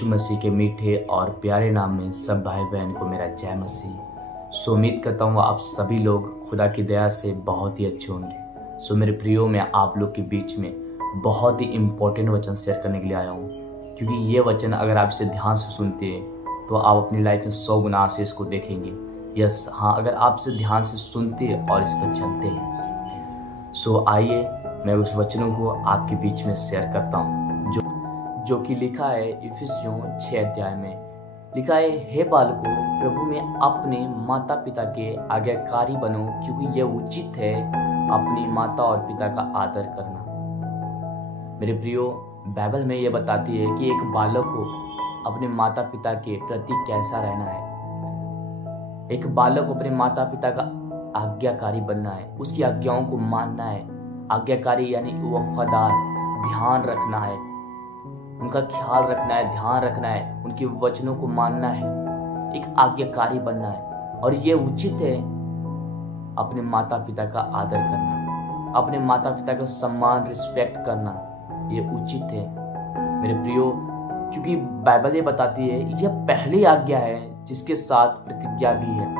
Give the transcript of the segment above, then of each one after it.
यीशु मसीह के मीठे और प्यारे नाम में सब भाई बहन को मेरा जय मसीह। उम्मीद करता हूँ आप सभी लोग खुदा की दया से बहुत ही अच्छे होंगे। मेरे प्रियो, मैं आप लोग के बीच में बहुत ही इम्पोर्टेंट वचन शेयर करने के लिए आया हूँ, क्योंकि ये वचन अगर आप इसे ध्यान से सुनते हैं तो आप अपनी लाइफ में 100 गुना आशीष को देखेंगे। यस हाँ, अगर आप इसे ध्यान से सुनते हैं और इस पर चलते हैं। आइए मैं उस वचनों को आपके बीच में शेयर करता हूँ जो कि लिखा है इफिसियों 6 अध्याय में। लिखा है, हे बालकों, प्रभु में अपने माता पिता के आज्ञाकारी बनो, क्योंकि यह उचित है अपनी माता और पिता का आदर करना। मेरे प्रियो, बाइबल में यह बताती है कि एक बालक को अपने माता पिता के प्रति कैसा रहना है। एक बालक को अपने माता पिता का आज्ञाकारी बनना है, उसकी आज्ञाओं को मानना है। आज्ञाकारी यानी वफादार, ध्यान रखना है, उनका ख्याल रखना है, ध्यान रखना है, उनके वचनों को मानना है, एक आज्ञाकारी बनना है। और ये उचित है अपने माता पिता का आदर करना, अपने माता पिता का सम्मान, रिस्पेक्ट करना, ये उचित है मेरे प्रियो, क्योंकि बाइबल ये बताती है यह पहली आज्ञा है जिसके साथ प्रतिज्ञा भी है।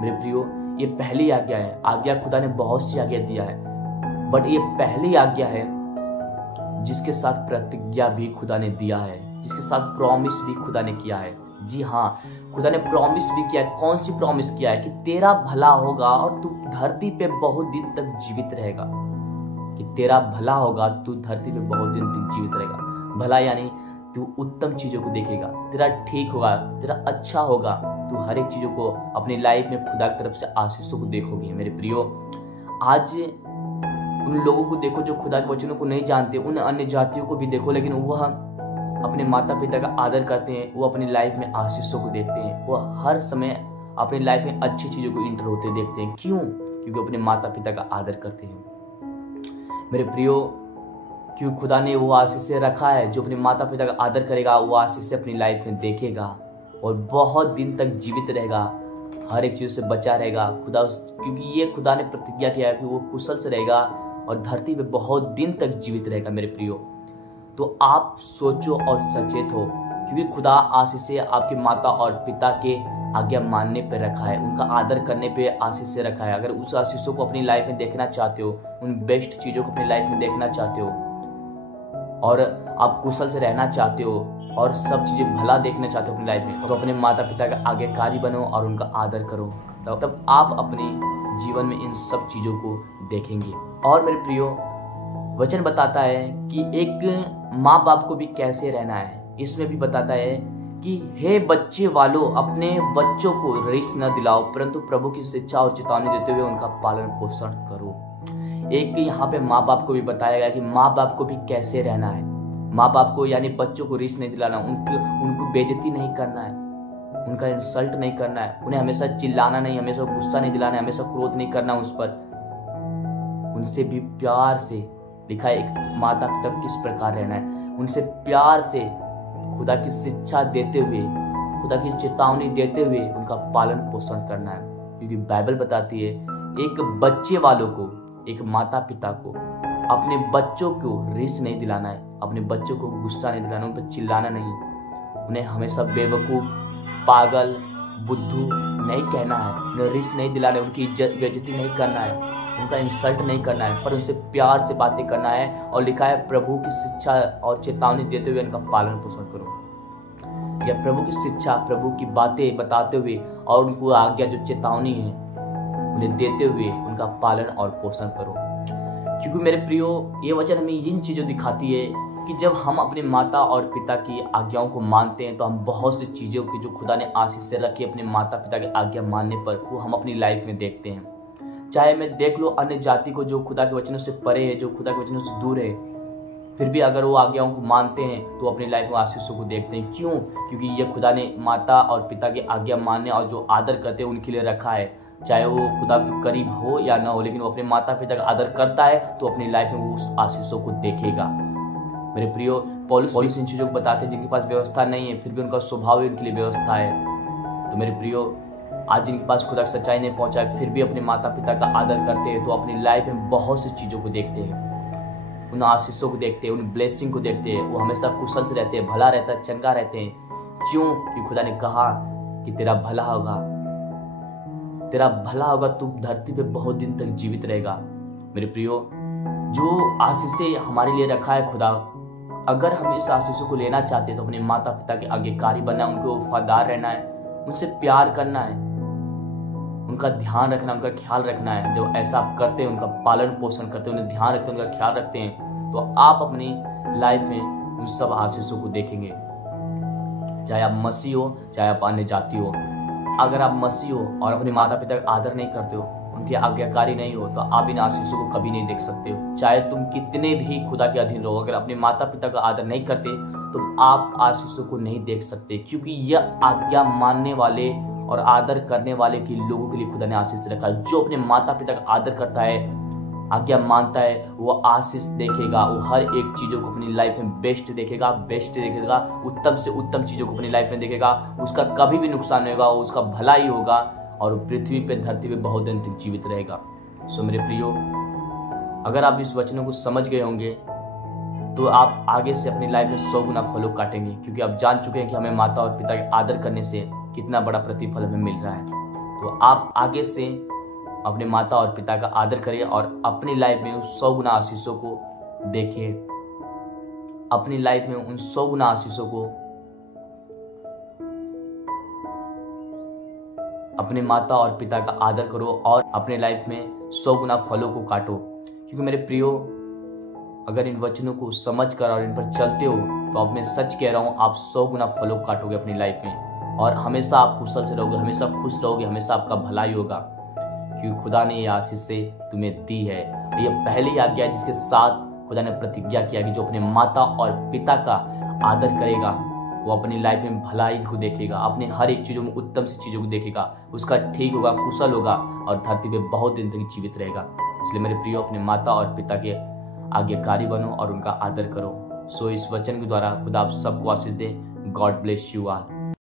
मेरे प्रियो, ये पहली आज्ञा है। आज्ञा खुदा ने बहुत सी आज्ञा दिया है, बट ये पहली आज्ञा है जिसके साथ प्रतिज्ञा भी खुदा ने दिया है, जिसके साथ प्रॉमिस भी खुदा ने किया है। जी हाँ, खुदा ने प्रॉमिस भी किया है। कौन सी प्रॉमिस किया है? कि तेरा भला होगा और तू धरती पे बहुत दिन तक जीवित रहेगा। कि तेरा भला होगा, तू धरती पे बहुत दिन तक जीवित रहेगा। भला यानी तू उत्तम चीजों को देखेगा, तेरा ठीक होगा, तेरा अच्छा होगा, तू हर एक चीजों को अपनी लाइफ में खुदा की तरफ से आशीषों को देखोगे। मेरे प्रियो, आज उन लोगों को देखो जो खुदा के वचनों को नहीं जानते, उन अन्य जातियों को भी देखो, लेकिन वह अपने माता पिता का आदर करते हैं, वो अपनी लाइफ में आशीषों को देखते हैं, वो हर समय अपनी लाइफ में अच्छी चीजों को इंटर होते देखते हैं। क्यों? क्योंकि अपने माता पिता का आदर करते हैं। मेरे प्रियो, क्यों खुदा ने वो आशीष रखा है। जो अपने माता पिता का आदर करेगा वो आशीष अपनी लाइफ में देखेगा और बहुत दिन तक जीवित रहेगा, हर एक चीज से बचा रहेगा। क्योंकि ये खुदा ने प्रतिज्ञा किया है कि वो कुशल से रहेगा और धरती पे बहुत दिन तक जीवित रहेगा। मेरे प्रियो, तो आप सोचो और सचेत हो, क्योंकि खुदा आशीष आपके माता और पिता के आज्ञा मानने पे रखा है, उनका आदर करने पे आशीष रखा है। अगर उस आशीषों को अपनी लाइफ में देखना चाहते हो, उन बेस्ट चीजों को अपनी लाइफ में देखना चाहते हो और आप कुशल से रहना चाहते हो और सब चीजें भला देखना चाहते हो अपनी लाइफ में, तो अपने माता पिता का आज्ञाकारी बनो और उनका आदर करो, तब आप अपने जीवन में इन सब चीजों को देखेंगे। और मेरे प्रियो, वचन बताता है कि एक माँ बाप को भी कैसे रहना है। इसमें भी बताता है कि हे बच्चे वालों, अपने बच्चों को रीस न दिलाओ, परंतु प्रभु की शिक्षा और चेतावनी देते हुए उनका पालन पोषण करो। एक यहाँ पे माँ बाप को भी बताया गया कि माँ बाप को भी कैसे रहना है। माँ बाप को यानी बच्चों को रीस नहीं दिलाना, उनको बेइज्जती नहीं करना है, उनका इंसल्ट नहीं करना है, उन्हें हमेशा चिल्लाना नहीं, हमेशा गुस्सा नहीं दिलाना है, हमेशा क्रोध नहीं करना उस पर। उनसे भी प्यार से, लिखा है एक माता पिता को किस प्रकार रहना है, उनसे प्यार से खुदा की शिक्षा देते हुए, खुदा की चेतावनी देते हुए उनका पालन पोषण करना है। क्योंकि बाइबल बताती है एक बच्चे वालों को, एक माता पिता को अपने बच्चों को रीस नहीं दिलाना है, अपने बच्चों को गुस्सा नहीं दिलाना, उन पर चिल्लाना नहीं, उन्हें हमेशा बेवकूफ, पागल, बुद्धू नहीं कहना है, उन्हें रीस नहीं दिलाना है, उनकी इज्जत बेइज्जती नहीं करना है, उनका इंसल्ट नहीं करना है, पर उनसे प्यार से बातें करना है। और लिखा है प्रभु की शिक्षा और चेतावनी देते हुए उनका पालन पोषण करो। या प्रभु की शिक्षा, प्रभु की बातें बताते हुए और उनको आज्ञा जो चेतावनी है उन्हें देते हुए उनका पालन और पोषण करो। क्योंकि मेरे प्रियो, ये वचन हमें इन चीज़ों दिखाती है कि जब हम अपने माता और पिता की आज्ञाओं को मानते हैं तो हम बहुत सी चीज़ों की जो खुदा ने आशीष से रखी अपने माता पिता की आज्ञा मानने पर, वो हम अपनी लाइफ में देखते हैं। चाहे मैं देख लो अन्य जाति को जो खुदा के वचनों से परे है, जो खुदा के वचनों से दूर है, फिर भी अगर वो आज्ञाओं को मानते हैं तो अपनी लाइफ में आशीषों को देखते हैं। क्यों? क्योंकि ये खुदा ने माता और पिता की आज्ञा मानने और जो आदर करते हैं उनके लिए रखा है। चाहे वो खुदा के करीब हो या ना हो, लेकिन वो अपने माता पिता का आदर करता है तो अपनी लाइफ में वो उस आशीषों को देखेगा। मेरे प्रियो, पौलुस इन चीज़ों को बताते हैं जिनके पास व्यवस्था नहीं है, फिर भी उनका स्वभाव ही उनके लिए व्यवस्था है। तो मेरे प्रियो, आज जिनके पास खुदा की सच्चाई नहीं पहुंचा है, फिर भी अपने माता पिता का आदर करते हैं, तो अपनी लाइफ में बहुत सी चीज़ों को देखते हैं, उन आशीषों को देखते हैं, उन ब्लेसिंग को देखते हैं। वो हमेशा कुशल से रहते हैं, भला रहता है, चंगा रहते हैं। क्यों? कि खुदा ने कहा कि तेरा भला होगा, तेरा भला होगा, तू धरती पे बहुत दिन तक जीवित रहेगा। मेरे प्रियो, जो आशीषें हमारे लिए रखा है खुदा, अगर हम इस आशीषों को लेना चाहते हैं तो अपने माता पिता के आज्ञाकारी बनना है, उनको वफादार रहना है, उनसे प्यार करना है, उनका ध्यान रखना, उनका ख्याल रखना है। जब ऐसा आप करते हैं, उनका पालन पोषण करते हैं, उन्हें ध्यान रखते हैं, उनका ख्याल रखते हैं, तो आप अपनी लाइफ में उन सब आशीषों को देखेंगे। चाहे आप मसीह हो, चाहे आप अन्य जाति हो। अगर आप मसीह हो और अपने माता पिता का आदर नहीं करते हो, उनकी आज्ञाकारी नहीं हो, तो आप इन आशीषों को कभी नहीं देख सकते हो। चाहे तुम कितने भी खुदा के अधीन रहो, अगर अपने माता पिता का आदर नहीं करते तो आप आशीषों को नहीं देख सकते, क्योंकि यह आज्ञा मानने वाले और आदर करने वाले के लोगों के लिए खुदा ने आशीष रखा है। जो अपने माता पिता का आदर करता है, आज्ञा मानता है, वो आशीष देखेगा। वो हर एक चीजों को अपनी लाइफ में बेस्ट देखेगा, उत्तम से उत्तम चीजों को अपनी लाइफ में देखेगा। उसका कभी भी नुकसान नहीं होगा, उसका भला ही होगा और पृथ्वी पे, धरती पे बहुत दिन तक जीवित रहेगा। सो मेरे प्रियो, अगर आप इस वचनों को समझ गए होंगे तो आप आगे से अपनी लाइफ में 100 गुना फलों काटेंगे, क्योंकि आप जान चुके हैं कि हमें माता और पिता के आदर करने से कितना बड़ा प्रतिफल हमें मिल रहा है। तो आप आगे से अपने माता और पिता का आदर करें और अपनी लाइफ में उस 100 गुना आशीषों को देखें। अपनी लाइफ में उन 100 गुना आशीषों को अपने माता और पिता का आदर करो और अपने लाइफ में 100 गुना फलों को काटो। क्योंकि मेरे प्रियो, अगर इन वचनों को समझकर और इन पर चलते हो तो अब मैं सच कह रहा हूँ, आप 100 गुना फलों काटोगे अपनी लाइफ में और हमेशा आप कुशल से रहोगे, हमेशा खुश रहोगे, हमेशा आपका भलाई होगा, क्योंकि खुदा ने ये आशीष से तुम्हें दी है। ये पहली आज्ञा है जिसके साथ खुदा ने प्रतिज्ञा किया कि जो अपने माता और पिता का आदर करेगा वो अपनी लाइफ में भलाई को देखेगा, अपने हर एक चीज़ों में उत्तम सी चीज़ों को देखेगा, उसका ठीक होगा, कुशल होगा और धरती पे बहुत दिन तक जीवित रहेगा। इसलिए मेरे प्रियो, अपने माता और पिता के आज्ञाकारी बनो और उनका आदर करो। सो इस वचन के द्वारा खुदा आप सबको आशीष दे। God bless you all.